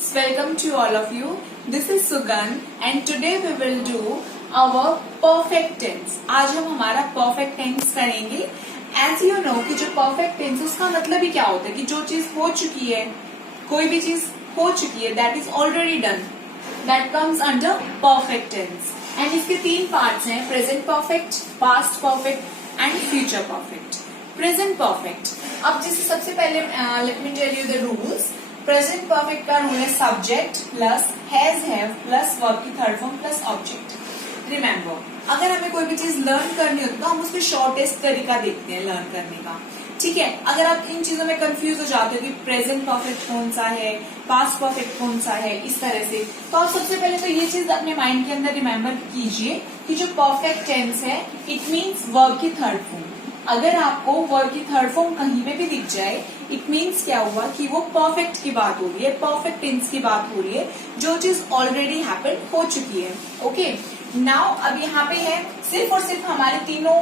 Students, welcome to all of you. This is Sugan and today we will do our perfect tense. आज हम हमारा perfect tense करेंगे. As you know कि जो perfect tense उसका मतलब ही क्या होता है कि जो चीज हो चुकी है, कोई भी चीज हो चुकी है, that is already done, that comes under perfect tense. And इसके तीन parts हैं, present perfect, past perfect and future perfect. Present perfect. अब जैसे सबसे पहले let me tell you the rules. Present perfect का रूल है subject plus has have plus verb की third form plus object. Remember, अगर हमें कोई भी चीज लर्न करनी होती है तो हम उसमें शॉर्टेस्ट तरीका देखते हैं लर्न करने का. ठीक है, अगर आप इन चीजों में कंफ्यूज हो जाते हो कि प्रेजेंट परफेक्ट कौन सा है, पास्ट परफेक्ट कौन सा है, इस तरह से, तो आप सबसे पहले तो ये चीज अपने माइंड के अंदर रिमेम्बर कीजिए कि जो परफेक्ट टेंस है इट मीन्स वर्ब की थर्ड फॉर्म. अगर आपको वर्ब की थर्ड फॉर्म कहीं पे भी दिख जाए इट मीन्स क्या हुआ कि वो परफेक्ट की बात हो रही है, परफेक्ट टेंस की बात हो रही है, जो चीज ऑलरेडी हैपन हो चुकी है. ओके, नाउ अब यहाँ पे है सिर्फ और सिर्फ हमारे तीनों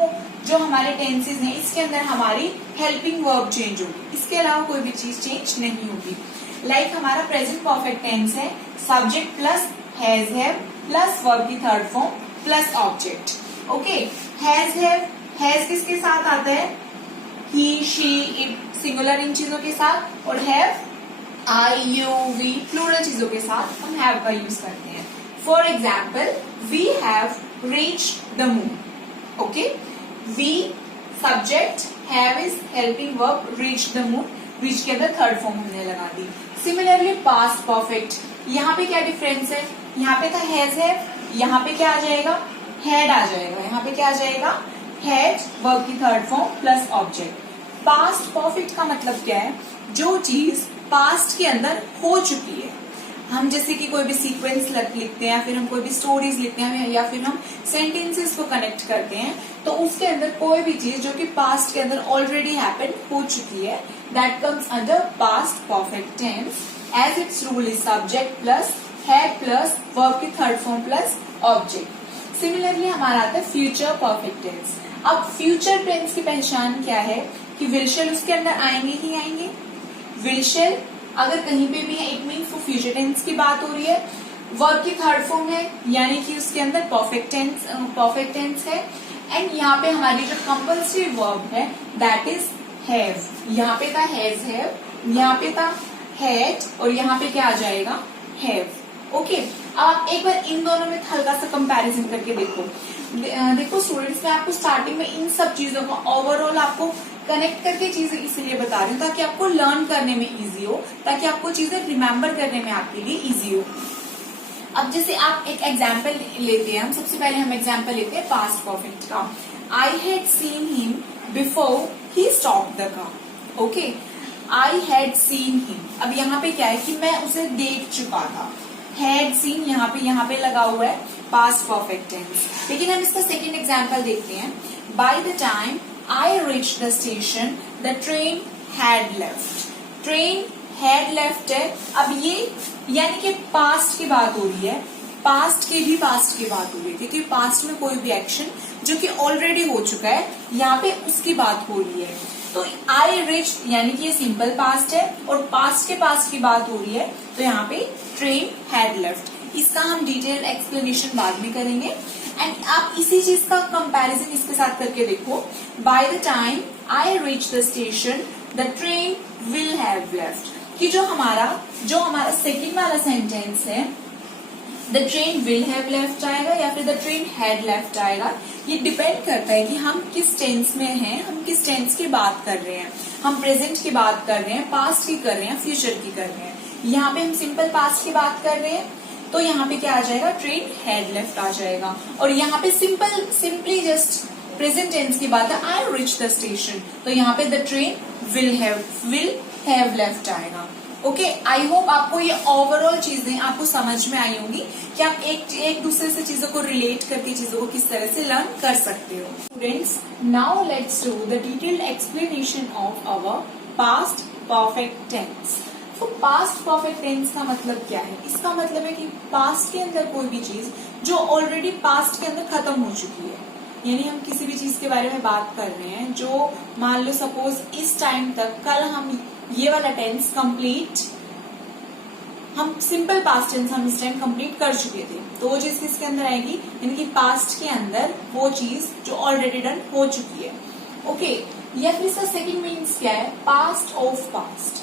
जो हमारे टेंसेस हैं इसके अंदर हमारी हेल्पिंग वर्ब चेंज होगी, इसके अलावा कोई भी चीज चेंज नहीं होगी. लाइक हमारा प्रेजेंट परफेक्ट टेंस है subject plus has have plus verb की third form plus object. Okay, has किसके साथ आता है? ही, शी, इट, सिंगुलर इन चीजों के साथ, और have I, you, we plural चीजों के साथ हम हैव का यूज करते हैं. For example, we have reached the moon. Okay, we subject, have is helping verb, reach the moon, reach के अंदर थर्ड फॉर्म हमने लगा दी. सिमिलरली पास्ट परफेक्ट, यहाँ पे क्या डिफरेंस है? यहाँ पे था हैज हैव, यहाँ पे क्या आ जाएगा? हैड आ जाएगा. यहाँ पे क्या आ जाएगा? हैड वर्ब की third form plus object. Past perfect का मतलब क्या है? जो चीज पास्ट के अंदर हो चुकी है. हम जैसे कि कोई भी सीक्वेंस लिखते हैं या फिर हम कोई भी स्टोरीज लिखते हैं या फिर हम सेंटेंसेस को कनेक्ट करते हैं तो उसके अंदर कोई भी चीज जो कि पास्ट के अंदर ऑलरेडी हैपन हो चुकी है that comes under past perfect tense. As its rule is subject plus had plus verb की third form plus object. Similarly हमारा आता है फ्यूचर परफेक्ट टेंस. अब फ्यूचर टेंस की पहचान क्या है कि विल शैल उसके अंदर आएंगे ही आएंगे. विल शैल अगर कहीं पे भी है इट मीन्स वो फ्यूचर टेंस की बात हो रही है. वर्ब की थर्ड फॉर्म है यानी कि उसके अंदर परफेक्ट टेंस है. एंड यहाँ पे हमारी जो कंपल्सरी वर्ब है दैट इज हैव. यहाँ पे था हैज हैव, यहाँ पे था हैड और यहाँ पे क्या आ जाएगा? हैव. ओके, आप एक बार इन दोनों में हल्का सा कंपैरिजन करके देखो स्टूडेंट्स, मैं आपको स्टार्टिंग में इन सब चीजों को ओवरऑल आपको कनेक्ट करके चीजें इसलिए बता रही हूँ ताकि आपको लर्न करने में इजी हो, ताकि आपको चीजें रिमेम्बर करने में आपके लिए इजी हो. अब जैसे आप एक एग्जाम्पल लेते हैं, हम सबसे पहले हम एग्जाम्पल लेते हैं पास्ट परफेक्ट का. I had seen him before he stop the car. Okay, I had seen him. अब यहाँ पे क्या है कि मैं उसे देख चुका था. हैड सीन यहाँ पे लगा हुआ है पास्ट परफेक्ट टेंस. लेकिन हम इसका सेकेंड एग्जाम्पल देखते हैं. By the time I reach the station the train had left. Train had left है. अब ये यानी कि पास्ट की बात हो रही है, पास्ट की बात हो रही है क्योंकि पास्ट में कोई भी एक्शन जो कि ऑलरेडी हो चुका है यहाँ पे उसकी बात हो रही है. तो आई रिच यानी कि ये सिंपल पास्ट है और पास्ट की बात हो रही है तो यहाँ पे ट्रेन हैड लेफ्ट. इसका हम डिटेल एक्सप्लेनेशन बाद में करेंगे. एंड आप इसी चीज का कंपैरिजन इसके साथ करके देखो. By the time I reach the station the train will have left. कि जो हमारा सेकेंड वाला सेंटेंस है the train will have left आएगा या फिर द ट्रेन हैड लेफ्ट आएगा. ये डिपेंड करता है कि हम किस टेंस में हैं, हम किस टेंस की बात कर रहे हैं. हम प्रेजेंट की बात कर रहे हैं, पास्ट की कर रहे हैं, फ्यूचर की कर रहे हैं. यहाँ पे हम सिंपल पास्ट की बात कर रहे हैं तो यहाँ पे क्या आ जाएगा? ट्रेन हैड लेफ्ट आ जाएगा. और यहाँ पे सिंपली जस्ट प्रेजेंट टेंस की बात है आई रीच द स्टेशन तो यहाँ पे the train will have left आएगा. ओके, आई होप आपको ये ओवरऑल चीजें आपको समझ में आई होंगी कि आप एक दूसरे से चीजों को रिलेट करके चीजों को किस तरह से लर्न कर सकते हो. Students, now let's do the detailed explanation of our past perfect tense. तो पास्ट परफेक्ट टेंस का मतलब क्या है? इसका मतलब है कि पास्ट के अंदर कोई भी चीज जो ऑलरेडी पास्ट के अंदर खत्म हो चुकी है, यानी हम किसी भी चीज के बारे में बात कर रहे हैं जो मान लो सपोज इस टाइम तक कल हम ये वाला टेंस कंप्लीट हम सिंपल पास्ट टेंस हम इस टाइम कंप्लीट कर चुके थे, तो वो चीज किसके अंदर आएगी, यानी कि पास्ट के अंदर वो चीज जो ऑलरेडी डन हो चुकी है। ओके, या फिर इसका सेकंड मीन्स क्या है, पास्ट ऑफ पास्ट,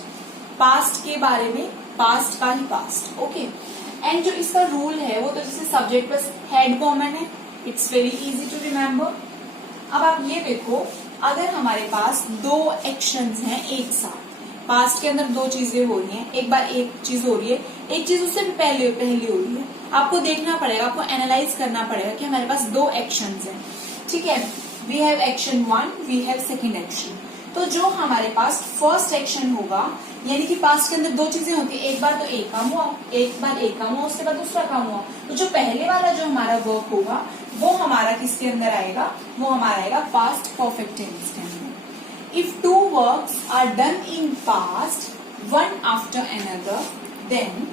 पास्ट के बारे में, पास्ट का ही पास्ट। ओके, एंड जो इसका रूल है वो तो जैसे सब्जेक्ट प्लस हेड कॉमन है, it's very easy to remember. अब आप ये देखो, अगर हमारे पास दो एक्शंस हैं एक साथ, पास्ट के अंदर दो चीजें हो रही हैं, एक बार एक चीज हो रही है, एक चीज उससे भी पहले हो रही है, आपको देखना पड़ेगा, आपको एनालाइज करना पड़ेगा कि हमारे पास दो एक्शंस हैं। ठीक है, we have action 1, we have second action. तो जो हमारे पास फर्स्ट एक्शन होगा, यानी कि पास्ट के अंदर दो चीजें होती है, एक बार तो एक काम हुआ, एक बार एक काम हुआ, उसके बाद दूसरा काम हुआ, तो जो पहले वाला जो हमारा वर्क होगा वो हमारा किसके अंदर आएगा, वो हमारा आएगा पास्ट परफेक्ट टेंस के अंदर। If two works are done in past one after another, then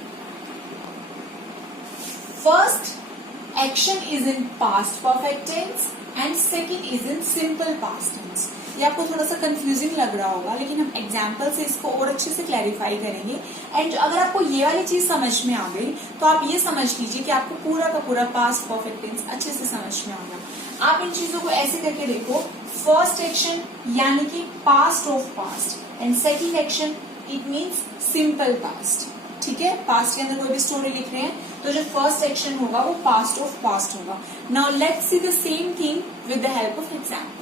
first action is in past perfect tense and second is in simple past tense. ये आपको थोड़ा सा कंफ्यूजिंग लग रहा होगा, लेकिन हम एग्जाम्पल से इसको और अच्छे से क्लैरिफाई करेंगे। एंड अगर आपको ये वाली चीज समझ में आ गई तो आप ये समझ लीजिए कि आपको पूरा का पूरा पास्ट परफेक्ट टेंस अच्छे से समझ में आ गया। आप इन चीजों को ऐसे करके देखो, फर्स्ट एक्शन यानी कि past of past and second action it means simple past. ठीक है, पास्ट के अंदर कोई भी स्टोरी लिख रहे हैं तो जो फर्स्ट एक्शन होगा वो पास्ट ऑफ पास्ट होगा। Now let's see the same thing with the help of example.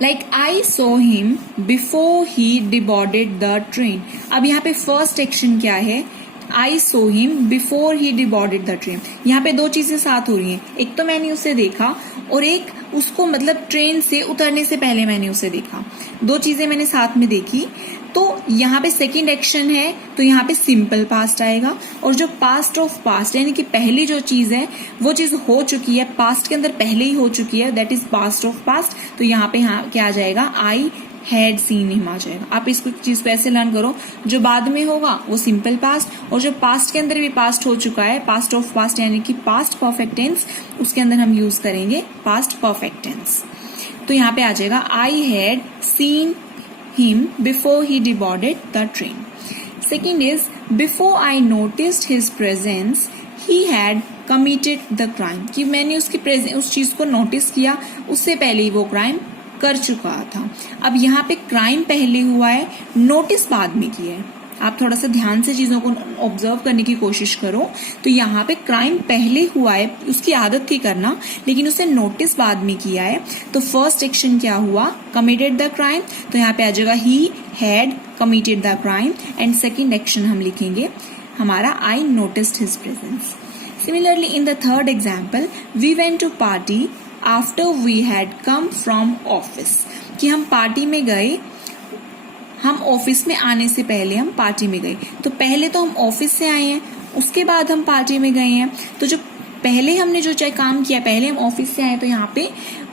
Like I saw him before he deboarded the train. अब यहाँ पे फर्स्ट एक्शन क्या है, I saw him before he deboarded the train. यहाँ पे दो चीजें साथ हो रही हैं, एक तो मैंने उसे देखा और एक उसको मतलब ट्रेन से उतरने से पहले मैंने उसे देखा, दो चीजें मैंने साथ में देखी। तो यहाँ पे सेकंड एक्शन है तो यहाँ पे सिंपल पास्ट आएगा, और जो पास्ट ऑफ पास्ट यानी कि पहली जो चीज है वो चीज हो चुकी है, पास्ट के अंदर पहले ही हो चुकी है, that is past of past. तो यहाँ पे क्या आ जाएगा, आई हैड सीन हिम आ जाएगा। आप इस चीज को ऐसे लर्न करो, जो बाद में होगा वो सिंपल पास्ट, और जो पास्ट के अंदर भी पास्ट हो चुका है, पास्ट ऑफ पास्ट यानी कि पास्ट परफेक्ट टेंस, उसके अंदर हम यूज करेंगे पास्ट परफेक्ट टेंस। तो यहाँ पे आ जाएगा I had seen him before he deboarded the train. Second is before I noticed his presence, he had committed the crime. कि मैंने उस चीज को नोटिस किया, उससे पहले ही वो क्राइम कर चुका था। अब यहाँ पे क्राइम पहले हुआ है, नोटिस बाद में किया है। आप थोड़ा सा ध्यान से चीजों को ऑब्जर्व करने की कोशिश करो। तो यहाँ पे क्राइम पहले हुआ है, उसकी आदत थी करना, लेकिन उसे नोटिस बाद में किया है। तो फर्स्ट एक्शन क्या हुआ, कमिटेड द क्राइम। तो यहाँ पे आ जाएगा he had committed the crime, and second action हम लिखेंगे हमारा I noticed his presence. Similarly in the third example, we went to party after we had come from office. कि हम पार्टी में गए, हम ऑफिस में आने से पहले हम पार्टी में गए। तो पहले तो हम ऑफिस से आए हैं, उसके बाद हम पार्टी में गए हैं। तो जो पहले हमने जो चाहे काम किया, पहले हम ऑफिस से आए, तो यहाँ पे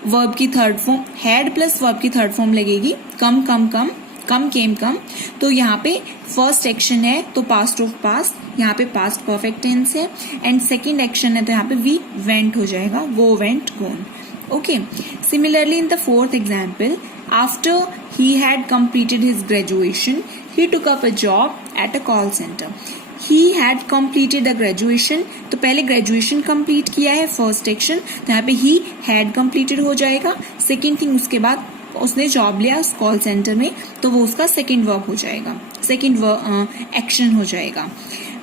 वर्ब की third form, had plus verb की थर्ड फॉर्म लगेगी, कम कम कम, कम केम कम। तो यहाँ पे फर्स्ट एक्शन है तो पास्ट ऑफ पास्ट, यहाँ पे पास्ट परफेक्ट टेंस है, एंड सेकेंड एक्शन है तो यहाँ पे वी वेंट हो जाएगा, go went gone. Okay, similarly in the fourth example, after he had completed his graduation, he took up a job at a call center. He had completed the graduation, तो पहले graduation complete किया है, first action, तो यहाँ पे he had completed हो जाएगा। Second thing, उसके बाद उसने जॉब लिया उस कॉल सेंटर में, तो वो उसका सेकेंड वर्ब हो जाएगा, सेकेंड एक्शन हो जाएगा।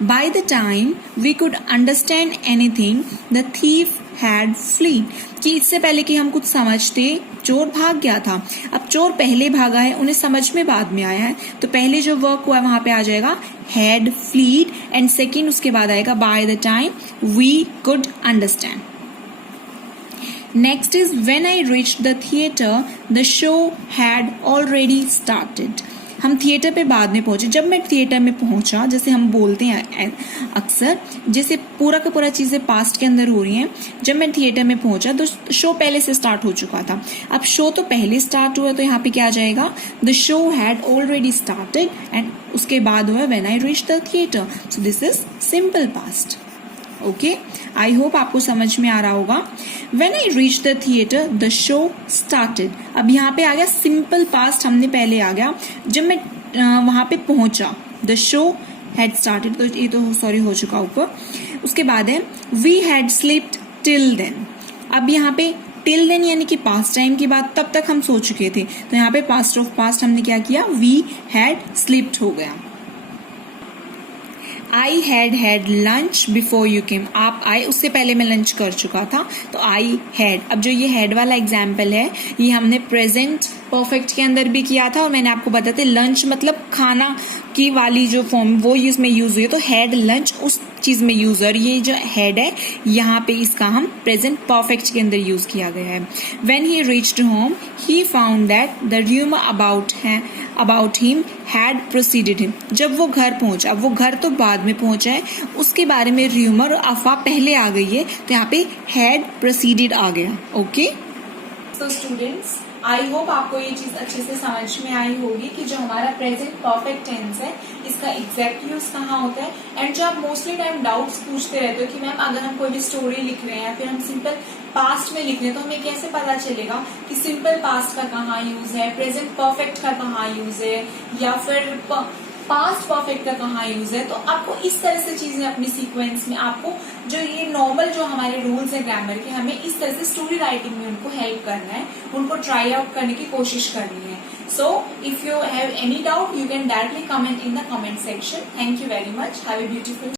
By the time we could understand anything, the thief had fled. कि इससे पहले कि हम कुछ समझते, चोर भाग गया था। अब चोर पहले भागा है, उन्हें समझ में बाद में आया है, तो पहले जो वर्क हुआ है वहां पे आ जाएगा had fled, एंड सेकेंड उसके बाद आएगा by the time we could understand. Next is when I reached the theater, the show had already started. हम थिएटर पे बाद में पहुंचे। जब मैं थिएटर में पहुंचा, जैसे हम बोलते हैं अक्सर, जैसे पूरा का पूरा चीजें पास्ट के अंदर हो रही हैं, जब मैं थिएटर में पहुंचा तो शो पहले से स्टार्ट हो चुका था। अब शो तो पहले स्टार्ट हुआ, तो यहाँ पे क्या आ जाएगा, the show had already started, and उसके बाद हुआ when I reached the theatre, so this is simple past. Okay, I hope आपको समझ में आ रहा होगा। When I reached the theater, the show started. अब यहाँ पे आ गया सिंपल पास्ट, हमने पहले आ गया, जब मैं वहां पे पहुंचा, the show हैड स्टार्टेड, तो ये तो सॉरी हो चुका ऊपर। उसके बाद है we had slept till then. अब यहाँ पे टिल देन यानी कि पास्ट टाइम की बात, तब तक हम सो चुके थे, तो यहाँ पे पास्ट ऑफ पास्ट हमने क्या किया, वी हैड स्लीप्ड हो गया। I had lunch before you came, आप आए उससे पहले मैं लंच कर चुका था, तो आई हैड। अब जो ये हैड वाला एग्जाम्पल है ये हमने प्रेजेंट परफेक्ट के अंदर भी किया था, और मैंने आपको बताया था लंच मतलब खाना की वाली जो फॉर्म वो इसमें यूज हुई है, तो हैड लंच उस चीज में यूज है, और ये जो हैड है यहाँ पे इसका हम प्रेजेंट परफेक्ट के अंदर यूज किया गया है। When he reached home he found that the rumour about him had proceeded him. जब वो घर पहुंचा, अब वो घर तो बाद में पहुंचा है, उसके बारे में रूमर और अफवाह पहले आ गई है, तो यहाँ पे हैड प्रोसीडेड आ गया। Okay, so students, I hope आपको ये चीज अच्छे से समझ में आई होगी कि जो हमारा प्रेजेंट परफेक्ट टेंस है इसका एग्जैक्ट यूज कहाँ होता है। एंड जो आप मोस्टली टाइम डाउट्स पूछते रहते हो कि मैम अगर हम कोई भी स्टोरी लिख रहे हैं या फिर हम सिंपल पास्ट में लिख रहे हैं तो हमें कैसे पता चलेगा कि सिंपल पास्ट का कहाँ यूज है, प्रेजेंट परफेक्ट का कहाँ यूज है, या फिर पास्ट परफेक्ट का कहाँ यूज है। तो आपको इस तरह से चीजें अपनी सीक्वेंस में, आपको जो ये नॉर्मल जो हमारे रूल्स है ग्रामर के, हमें इस तरह से स्टोरी राइटिंग में उनको हेल्प करना है, उनको ट्राई आउट करने की कोशिश करनी है। So if you have any doubt you can directly comment in the comment section. Thank you very much, have a beautiful